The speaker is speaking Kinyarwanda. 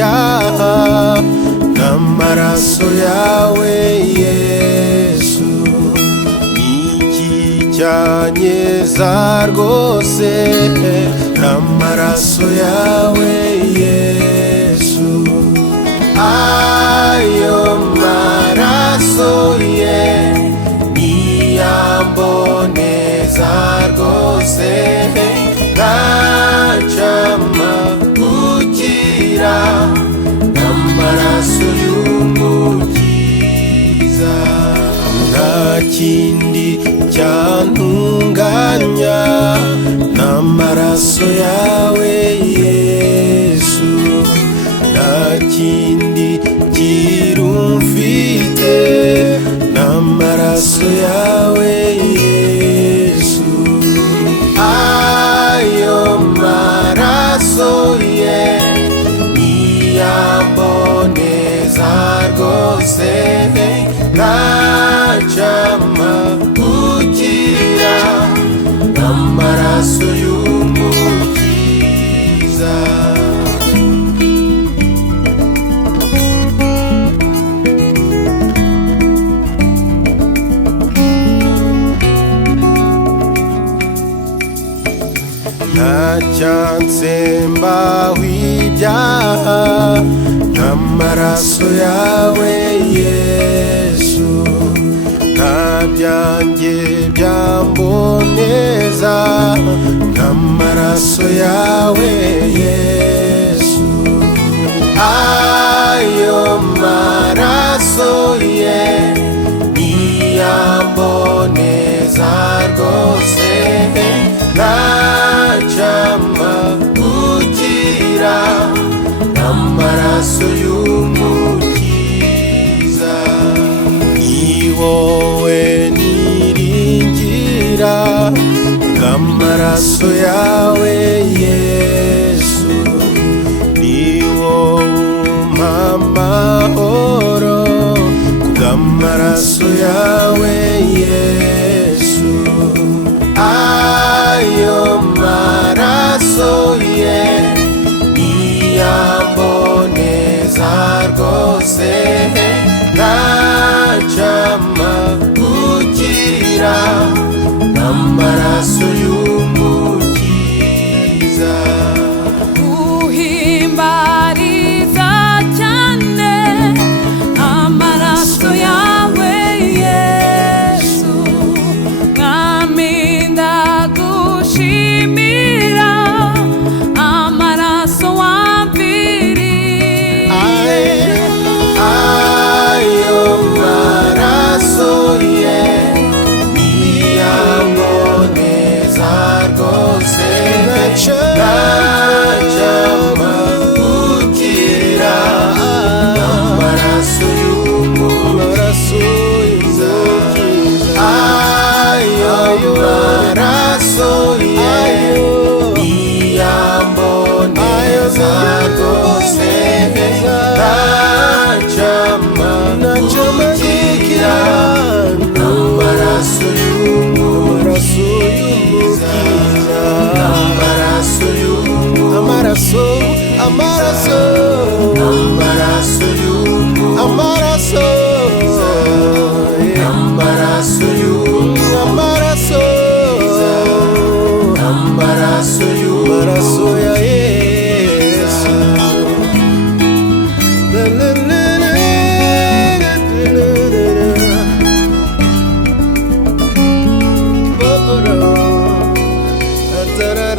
w'ibyaha n'amaraso yawe Yesu. Niki cyanyeza rwose n'amaraso yawe Yesu. Ayo maraso ye niyamboneza rwose, ntacama gukira n'amaraso y'umukiza. Nta kindi cyantunganya n'amaraso yawe Yesu. Nta kindi kirumfite n'amaraso yawe Yesu. Ayo maraso ye niyamboneza rwose, ntacama gukira n'amaraso y'umukiza. Ntacyansembaho ibyaha n'amaraso yawe Yesu. Nta byanjye byamboneza n'amaraso yawe Yesu. Ayo maraso ye niyamboneza rwose, ntacama gukira n'amaraso y'umukiza. Ni wowe niringira bw'amaraso yawe Yesu. Ni wowe umpa amahoro bw'amaraso yawe Yesu. Ayo maraso ye niyamboneza rwose, ntacama gukira n'amaraso y'umukiza. Uhimbariza cyane amaraso yawe Yesu. Mwami ndagushimira amaraso wampfiriye. Ayo maraso ye niyamboneza rwose, ntacama gukira n'amaraso y'umukiza. Ayo maraso ye niyamboneza rwose, ntacama gukira n'amaraso y'umukiza. N'amaraso y'umukiza. Amaraso, amaraso, amaraso y'umukiza. Amaraso, amaraso y'umukiza. Amaraso, amaraso y'amaraso ya Yesu. Da da da